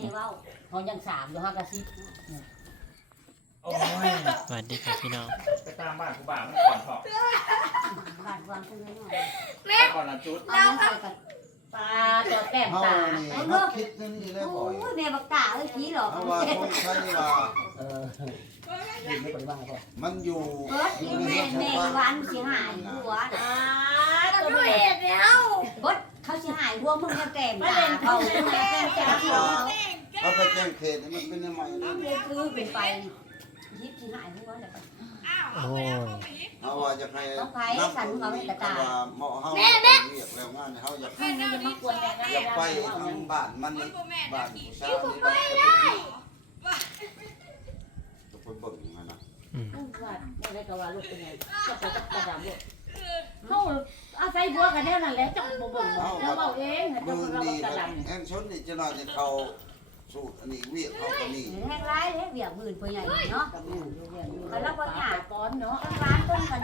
ยังเว้าเขายังสามอยู่ห้ากระซิบโอ้ยสวัสดีครับพี่น้องไปตามบ้านกูบ่ามันก่อนเถอะบาดวางตรงนี้หน่อยไปก่อนนะจุดเอาน้ำใส่กันปลาจอแก้มเฮาตานี่ไอ้เฮาเลิกคิดนั่นนี่แหล้โอ้วบ่อยยแม่บักตาเอ้ยผีหรอกเพราว่าคนใช้ว่าเออยินไม่ปฏิบัติก็มันอยู่เบิดอยู่แม่ในแม่หมู่หบ้านวานสิหายหัวนะตัวเห็ดแล้วเบิด เขาสิหายหัวมึงจะแก้มตาเขาแม่จะรับรองเอาไปแจ้งเขตนี่มันเป็นยังไงน้ำนะเลยคือเป็นไปยิบสิหายหัวเลยโอ้ยเอาว่าจะให้ต้องไปสั่นเขาให้กระจายว่าเหมาะเฮาเรียกแล้วงานเฮาอยากให้มันจะมากวนแม่ก็อยากไปเอาทางบ้านมันนี่บ้านผู้ชายนี่บ้านก็เป็นที่จะไปเบิ่งมันนะอืมลูกว่าไม่ได้ก็ว่าลูกเป็นไงจะไปจะกระดำลูก เขาอาศัยบัวกันแน่นั่นแหละจังบ่เบิ่งแล้วเบาเองจัมืงอเรานี่กระดแห่งชนนี่จะน่าจะเข้าสูตรอันนี้เวียกเขาก็มีำแห้งร้ายแห้งเบียกมื่นไปใหญ่เนาะเขารับว่าหยาป้อนเนาะร้านต้นกัน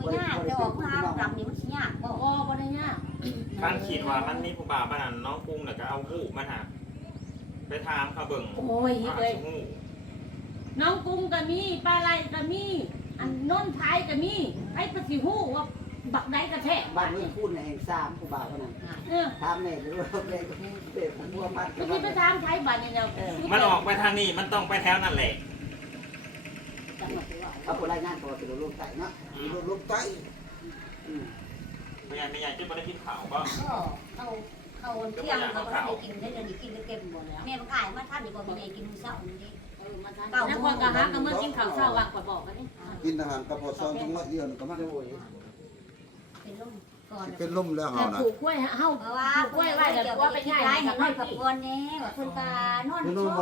บ่ยากจะออกมาหลังนี้มันสิยากบ่ก็บ่ได้ยากการขีดว่ามันมีผู้บ่าวบ้านน้องกุ้งแล้วก็เอาหูมันหาไปถามเขาเบิ่งโอ้ยว่าเลยสิหูน้องกุ้งก็มีปลาไหลก็มี อันน้นท้ายก็มีไอ้ปะสิฮู้ว่าบักใดกระแทกบ้านนี้พูดในแห่งสามผู้บ่าวนั้นเออถามแม่หรือว่าแม่ก็พูดเด็กผู้ว่ามันเมื่อกี้ไปถามไทยบ้านเนี่ยมันออกไปทางนี้มันต้องไปแถวนั่นแหละจังหวัดว่า เขาผู้รายงานตัวเป็นลูกไก่เนาะลูกลูกไก่ไม่ใหญ่ไม่ใหญ่จุดบ่ได้กินข้าวก็ก็เอาเขาเที่ยงเขาก็ได้กินได้เดี๋ยวนี้กินได้เก็บหมดแล้วแม่มันขายมาท่านดีกว่าแม่กินมื้อเช้านี้เก่าคนก็หาก็เมื่อกินข้าวเช้าวางก็บอกกันนี่กินอาหารกระเพาะซองจังหวะเดียวนี่ก็มันโอ้ยเป็นลมก่อนเป็นลมแล้วแต่เฮาน่ะผูกกล้วยเฮาเพราะว่าเพื่อนว่าจะว่าไปง่ายให้นอนกับคนแน่ว่าเพิ่นก็นอนชั่วโม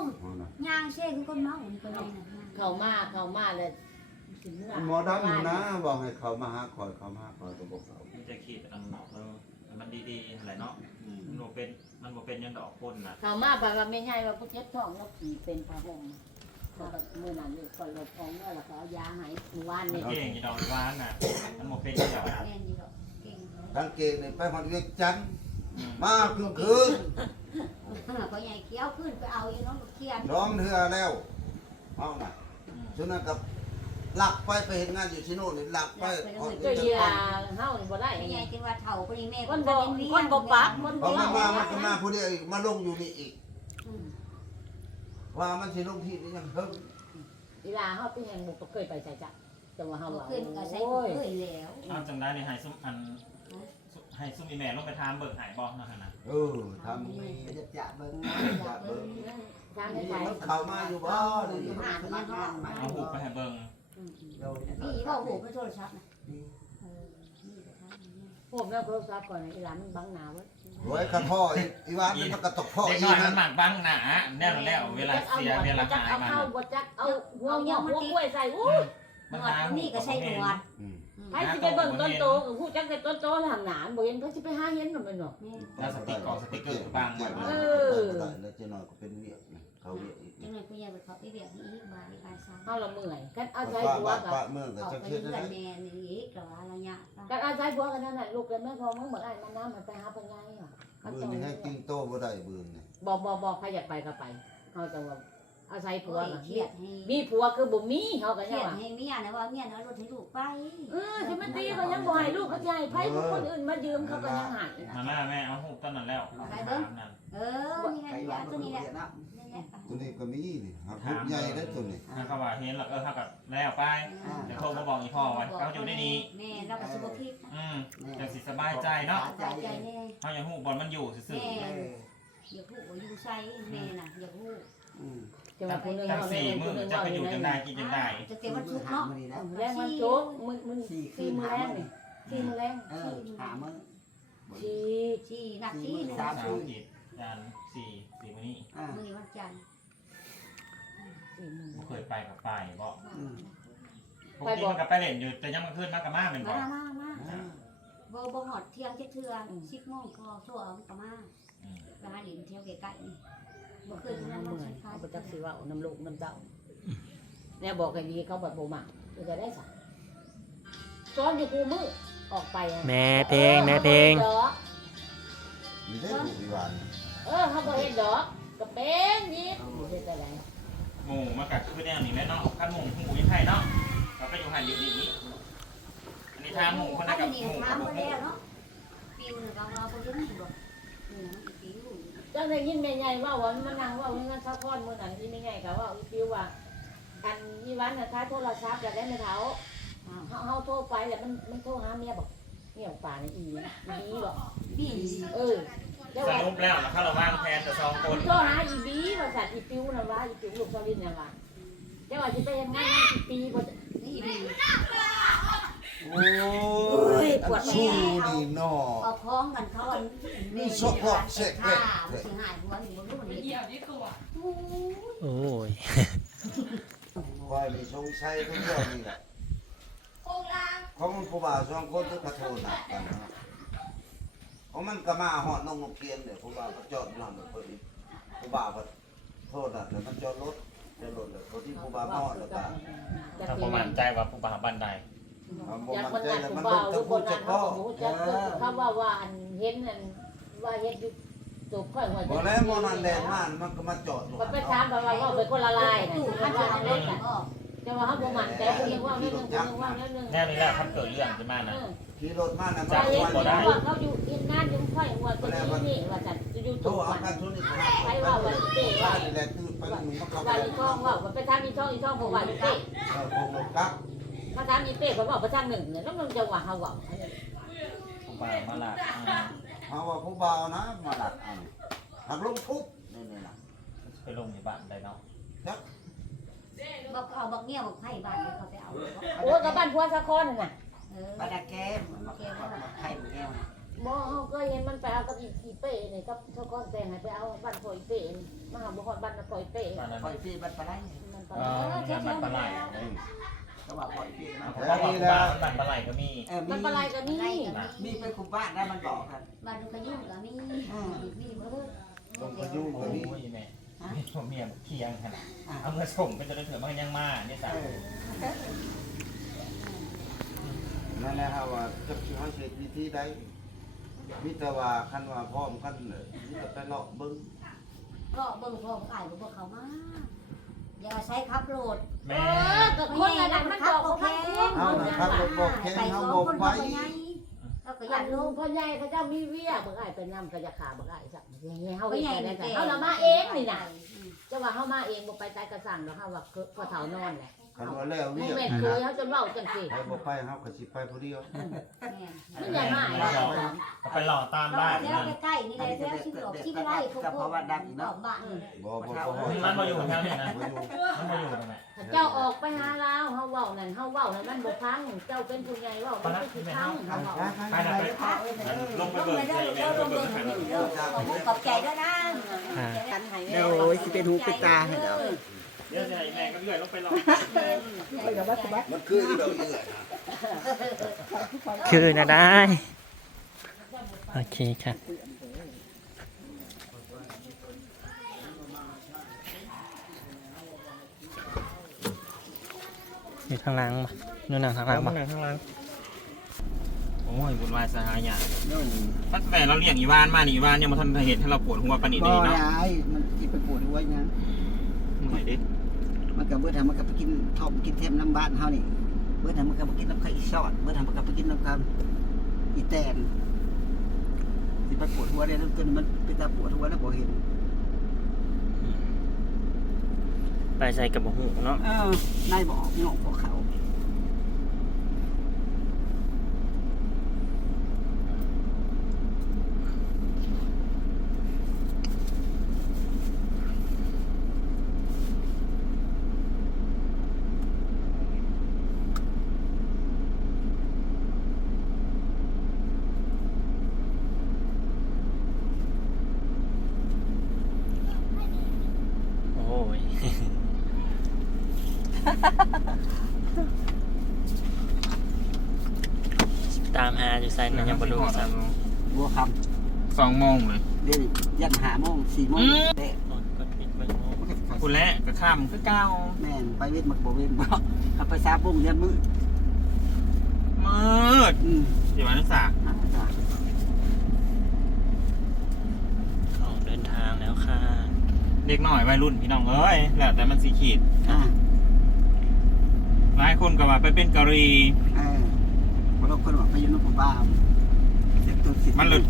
งเฮาน่ะย่างเช่คือคนเมาคนไปเลยนะ เข้ามาเข้ามาเลยหมอดำนะบอกให้เขามาหาคอยเขามาหาคอยก็บอกเขามันจะขีดอันเออมันดีๆอะไรเนาะมันบ่เป็นมันบ่เป็นยันดอกคนน่ะเข้ามาแบบว่าไม่ใช่ว่าผู้เช็ดท้องแล้วผีเป็นพระห่มก็มื้อนั้นนี่ก็ลบของแล้วแล้วก็เอายาให้เมื่อวานนี่เก่งอีดอกหวานน่ะมันบ่เป็นยันดอกแม่นดีดอกเก่งกางเกงนี่ไปฮอดเวียงจันทน์มาคืนคืนเขาใหญ่เกี้ยวขึ้นไปเอาอีน้องเคียนร้องเทื่อแล้วเฮาน่ะ ฉะนั้นกับหลักไปไปเห็นงานอยู่ที่โน่นนี่หลักไปฮอดก็เวียงเยียจันทน์เฮานี่บ่ได้ไม่ใหญ่กินว่าเฒ่าคนนี้แม่คนบ่คนบ่ปากคนพบ่อมันมาเว้ามันก็มาผู้เดียวอีกมาลงอยู่นี่อีก ว่ามันสิลงที่นี่ยังเพิ่มเวลาเฮาไปแห่งหมู่ก็เคยไปใส่จักแต่ว่าเฮาว่าขึ้นก็ใช้โอ้ยเคยแล้วเอาจังได้ในให้ซุมอันให้ซุมอีแม่ลงไปถามเบิกหายบ่นั่นน่ะ เออทำนี่จะจะเบิ้งจะเบิ่งทางนี่ให้ไปมันเข้ามาอยู่บ่นี่สมัครงานใหม่เอาหูไปให้เบิ่งโดยนี่ก็โหไปโทรศัพท์นะผมแล้วโทรศัพท์ก่อนอีหลานมันบังหน้าไว้รวยกันพ่ออีอีวานมันก็ตกพ่อเด็กอีน้อยมันะนหมักบังหนาแน่นแล้วเวลาเสียเวลาจักหายเอามันเข้าบ่จักเอาหัวหัวหัวกล้วยใส่อู้ หนวดนี่ก็ใช้หนวดอืมใครสิไปเบิ่งต้นโตกับผู้จักแต่ต้นโตทางหนานบ่เห็นเขาสิไปหาเห็นมันแม่นบ่แล้วสติ๊กเกอร์สติ๊กเกอร์บางไว้เอบ่อแล้วเจะน้อยก็เป็นเวียกนะเขาเวียกอีกจังเลยผู้ใหญ่ไปเขาไปเบียดนี่อีกบาอีกบาซ่าเฮาละเมื่อยกันอาป้าศัยผัวป้ากับป้าเมืองก็ออกจะไปเฮ็ดเรื่ได้อยแม่นี่อีกแต่ว่าระยะกันอาศัยผัวกันนั่นน่ะลูกกันแม่พอมึงบ่ได้มาน้ำมันไปหาเพิ่นไงอะเขาบืต้นองนี่ให้กิ้งโตบ่ได้บืนนี่บ่บ่บ่ใครอยากไปก็ไปเฮาจะว่า อาศัยผัวน่ะเครียดให้มีผัวคือบ่มีเฮาก็เครียังยดว่าให้เมียนะว่าเมียนะรถให้ลูกไปเออสิมาตีเขายังบ่ให้ลูกเขาสิให้ไผคนอื่นมายืมเขาก็ยังให้มาแม่แม่เอาหูต้นนั้นแล้วถามนั่นเออนี่แหละไก่นี่แหร้าละนตัวนี้แหละนะนี่แหละตัวนี้ก็มีนี่หักหุบใหญ่ได้ตัวนี้ถ้าเขาว่าเห็นแล้วเออเขากับแล้วไปเดี๋ยวโทรมาบอกอีพ่อไว้เขาอยู่ในนี้แม่เราก็สิบ่คิดอืมจังสิสบายใจเนาะใจใจแน่เขาอย่าหูบอลมันอยู่ซื่อแม่อย่าพูดว่าอยู่ใส่แม่น่ะอย่าพูด จะว่าผู้หนึงๆตั้งเฮาสี่แม่มืผู้อหนึงจะเฮาไปออยู่ยู่จังในได้กินจังได้จะเก็บวันศุกร์เนาะแรงมันโจกมึงมึงสี่มื้อแรงนี่สี่มื้อแรงเออหามึงสี่ที่นัดที่หนึ่งสาสามมจิตจานสี่สี่มื้อนี้อ่ามื้อนี้วันจันทร์สี่มื้อบ่เคยไปกับไปบ่เปกติมันก็ไปเล่นอยู่แต่ยังมันขึ้นมากกับมาเป็นบ่มามามาอ่าบ่บ่หอดเที่ยงเจ็ดเทื่อสิบโมงพอชั่วเอาก็มาอืม ไปหาหลินเที่ยวใกล้ๆนี่ บ่เคเกิยดดูน้ำน้ำเมื่มันอยสิคาเขาไปจักสิว่าน้ำลูกน้ำเต้าเนี่ยบอกกันดีเขาแบบโบมาจะได้สักซ้อนอยู่คูมือออกไปอะแม่เพลงแม่เพลงออมีได้ถูกวิวานเออเขาบอกเห็นดอกก็เป็นยิบอยู่ที่แต่ไหนหมูมากัดคือแนวนี้แหล้วเนาะขั้นหมูหมูยังไทยเนาะเราไปอยู่หันอยู่นี่อันนี้ทางหมูคนนั้นกับนี่หมูมากับหบ่มูแล้วเนาะปีนึงก็เราบ่เห็นบ่อืมอีปีอยู่ จังได้ยินแม่ใหญ่ว่าวันมันนั่งว่าเงินซักพอนมือหนังที่แม่ใหญ่ก็ว่าอีฟิวว่าอันยี่วันน่ะท้ายโทรศัพท์อยากได้ไม่เท้าอ้าวเฮาเฮาโทรไปแล้วมันมันโทรหาเมียบอกเมียบอกป่านี่อีอีบีบอกปีเออแล้วสว่ารุปแล้วนะถ้าเราว่างแทนแต่สองคนโทรหาอีบีว่าสัตว์อีฟิวน่ะว่าอีฟิวลูกสลินน่ะว่าเจ้าว่าสิไปยังไงนั่นอีปีบ่จะนี่ปีโอ้ยปวดสู้ดีเนาะเอา คล้องกันเขาอันมีโชคพอกเสกเล็กมันสิหายหัวอยู่บ่รู้นี่โอ้ย คอยมีสงสัยทุกเรื่องนี่แหละเขามันผู้บ่าวสองคนที่กระโทนหนักกันนะเพราะมันก็มาหอดน้องนกเกียนเนี่ยวผู้บ่าวก็จอดนั่งพอดีผู้บ่าวก็โทษอะแต่มันจอดรถจอดรถเลยวพอที่ผู้บ่าวมาหอดแล้วก็ ถ้าป็ผมนมั่นใจว่าผู้บ่าวบันได อาบ่อยากมันคนใจงานแล้วผู้มันบ่าต้อวงทุจะกคพูดนจะนั้นพ่อเขาบอกเขาว่าว่าอันเห็นนั่นว่าเฮ็ดอยู่ตัวค่อยหัวบ่แล้วมอนันแดงมากมันก็มาจอดอยู่มันไปถามว่าว่าเป็นคนละลายนะตู้มัคันนว่าจะเล่เล่นนน่ะก็แต่ว่าเขาบ่มั่นใจคนนึงว่าเรื่องนึงคนนึงว่าเรื่องนึงแน่นี่แหละถ้าเกิดเรื่องขึ้นมานะขี่รถมาน่ะใจมาเย็นวันว่านี้เขาอยู่อินงานอยู่ค่อยหัวตัวนี้นี่ว่าจันอยู่โทรตัวเอามันกันทุนนี่ไปว่าวันเต้ว่านี่แหละตื่นไปมึงมาเข้าไปว่าอีทองว่าไปทางอีทองอีทองบอกว่าอีเต้เออผ มรถกลับมาทางอีเต้บอกว่าไปทางหนึ่งเนี่ยแล้วมันจะว่าเฮาว่าผู้บ่าวมาละอ่าเอาว่าผู้บ่าวนะมาดักเอาหักลงทุบนี่นี่นะไปลงในบ้านได้เนาะบอกเอาบอกเงี้ยบอกให้บ้านเขาไปเอาโอ้กับบ้านพัวสะคอนน่ะเออปลาดาแก้มมาแก้มมาไข่มาแก้วนะบ่เฮาก็เห็นมันไปเอากับอีเป้นี่กับสะคอนแต่งให้ไปเอาบ้านพ่ออีเป้นี่มาหาบ่ฮอดบ้านพ่ออีเป้บ้านนั้นปล่อยพี่บัดปลาไหลมันไปเออมันปลาไหล ก็ว่าปล่อยพี่มาเพราะว่าผู้บ่าวมันปลาไหลก็มีเออมันปลาไหลก็นี่มีไปคุมบ้านได้มันบอกกันบ้านดูกระยุ่งก็มีมีบ่รู้ต้องพยุงโอ้ตัวนี้ยแม่ผมเมียเคียงขนาดเอาเงินส่งเป็นจะได้เถื่อนมันยังมาเนี่ยสั่งนั่นแหละครับว่าจะสิให้เสร็จวิธีใดมีแต่ว่าคันว่าพร้อมกันนี่ก็ไปเลาะเบิ่งก็เบิ่งพอขายบ่เขามา อย่าใช้ขับรถเอแม่อกับคนนั้นมันบอกว่าพักควงเฮาน่ะขับรถบอกแค่เฮาบอกไปแล้วก็อยัยานกลูรู้กพ่อใหญ่เขาเจ้ามีเวียบ่อ้ายไปนำก็จะขาบ่อ้ายสักเฮาเฮ็ดได้แต่เฮาละมาเองนี่น่ะจะว่าเฮามาเองบ่ไปตายกระสั่งดอกเฮาว่าพอเฒ่านอนแหละ คันว่าแล้วมึเวีงยแม่นเคยเฮาจนเว้าจังซี่ไปบ่ไปเฮาก็สิไปผู้เดียวมันอย่ามาก็ไปหล่อตามบ้านแล้วนั่นใกล้ๆนี่แหละแล้วที่ออกที่ไร่เขาพวกออกบ้านบ่บ่บ่บ่มันมาอยู่แถวนี้นะบ่อยู่มันมาอยู่ตรงไหนถ้าเจ้าออกไปหาลาวเฮาเว้านั่นเฮาเว้านั่นมันบ่ฟังเจ้าเป็นผู้ใหญ่เว้ามันสิฟังเฮาเว้าไปนะไปลงไปเบิกเลยแม่ลงไปเบิกให้มันขอบใจด้วยนะอ่าเดี๋ยวโอ้ยสิเป็นหูเป็นตาให้เดี๋ยวเดี๋ยวจะให้แม่ก็เลื่อยลงไปหล่อไปกับบัดบัดมันคืออีดอกเอื้อยคือนะได้ โอเคค่ะอยู่ข้างหล่างมานู่นน่ะข้างหล่างมาข้างล่างโอ้ยบุญวายสหายานู่นตั้งแต่เราเลี้ยงอีวานมานี่อีวานยังมาทันเห็นให้เราปวดหัวปานนี้บ่ดีเนาะยายมันสิไปปวดหัวยังหน่อยดิ มันก็เบิดทำมันก็ไปกินทอมกินเทมน้ำบ้านเฮานี่เบิดทำมันก็ไปกินน้ำไข่ซอดเบิดทำมันก็ไปกินน้ำคำอีแตนสิไปปวดหัวได้แล้วตัวนี้มันเป็นตาปวดหัวแล้วบ่เห็นไปใส่กระบอกหูเนาะเออนายบอกงอกบอกเขา โอ้ย ตามหาอยู่ไซน์นะยังบ่รู้ซ้บัวคสองโมงเลยำเดี๋ยวยันหาโมงสี่โมงอืมเตะำโอ้ยกดปิดเบิ่งโมคุณและกระข้ามคือเก้าแม่นไปเวทมักบ่เวทบ่เอาไปซาบุ้งยันมืดมืดอืมเดี๋ยววันนี้สากอะจ้ะออกเดินทางแล้วค่ะ เด็กหน่อยวัยรุ่นพี่น้องเอ้ยแล้วแต่มันสีขีดอ่า หลายคนก็ว่าไปเป็นกะหรีเออบ่ต้องคนว่าไปอยู่นอกบ้านเจ็บตัวสิมันหลุด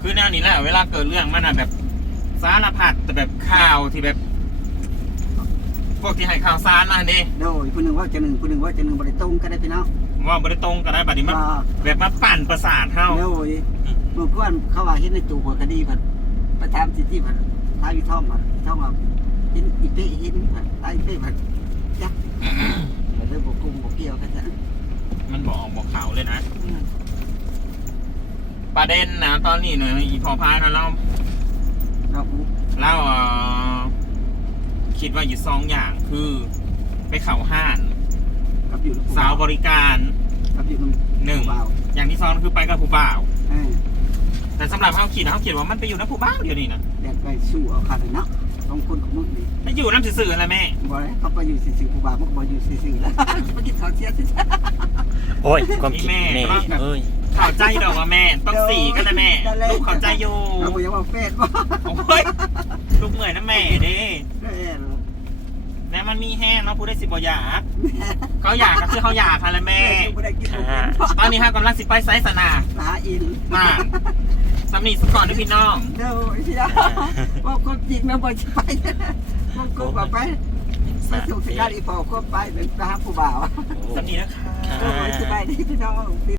คือแนวนี้แหละเวลาเกิดเรื่องมันอะแบบสารพัดแต่แบบข่าวที่แบบ พวกที่ให้ข่าวสารมาเนี่โดยผู้หนึงว่าจะหนึ่งผู้หนึงว่าจะหนึ่งบ่ได้ตรงกันได้พี่น้องว่าบริตรงก็ได้บัดนี้มันอ่าแบบมาปั่นประสาทเฮาโดยเมื่อก่อนเขาว่าเห็นในตู้หัวคดีเพิ่นไปถามสิที่เพิ่นทายวิท่อมเพิ่นวิท่อมว่าเห็นอีเป้เห็นเพิ่นตายอีเป้เพิ่นจ้ะ ก็เลยบ่กุมบ่เกี่ยวกันจ้ะมันบอกออกบอกข่าวเลยนะ ประเด็นนะตอนนี้เนี่ยอีพอพานะเราเราอู้เราเอ่อคิดว่าอยู่สองอย่างคือ ไปเข่าห้านกับอยู่สาวบริการกับอยู่นำหนึ่งเบาอย่างที่สองคือไปกับผู้บ่าวเออแต่สำหรับเขาคิดนะเขาคิดว่ามันไปอยู่น้ำผู้บ่าวเดียวนี่นะแดดไปสู้เอาคันเนาะ ต้องคนของมึงนี่ไปอยู่น้ำสื่อๆอะไรแม่บ่ได้เขาไปอยู่ซื่อๆผู้บ่าวมันก็บ่อยู่ซื่อๆแล้วจะไปกินข้าวเที่ยงซื่อโอ้ยความคิดแม่เอ้ยเข้าใจดอกว่าแม่ต้องสี่ก็นะแม่ลูกเข้าใจอยู่ๆเราบ่อยากว่าเฟซบ่โอ้ยลูกเหนื่อยนะแม่เด้แม่นแม่มันมีแห้งเนาะผู้ได้สิบอยากเขาอยากก็คือเขาอยากค่ะแหละแม่บ่ได้กินบ่ค่ะเป็นตอนนี้ฮะกำลังสิไปไซส์สนาหาอิน มา สำนีสก่อนด้วยพี่น้อง เด้อพี่น้องว่าคนจริงแล้วบ่สิไปบ่ก็บ่ไปไปสู่สการอีพอก็ไปเป็นไปหาผู้บ่าวสำนีนะคะ โอ้ยสบายดีพี่น้อง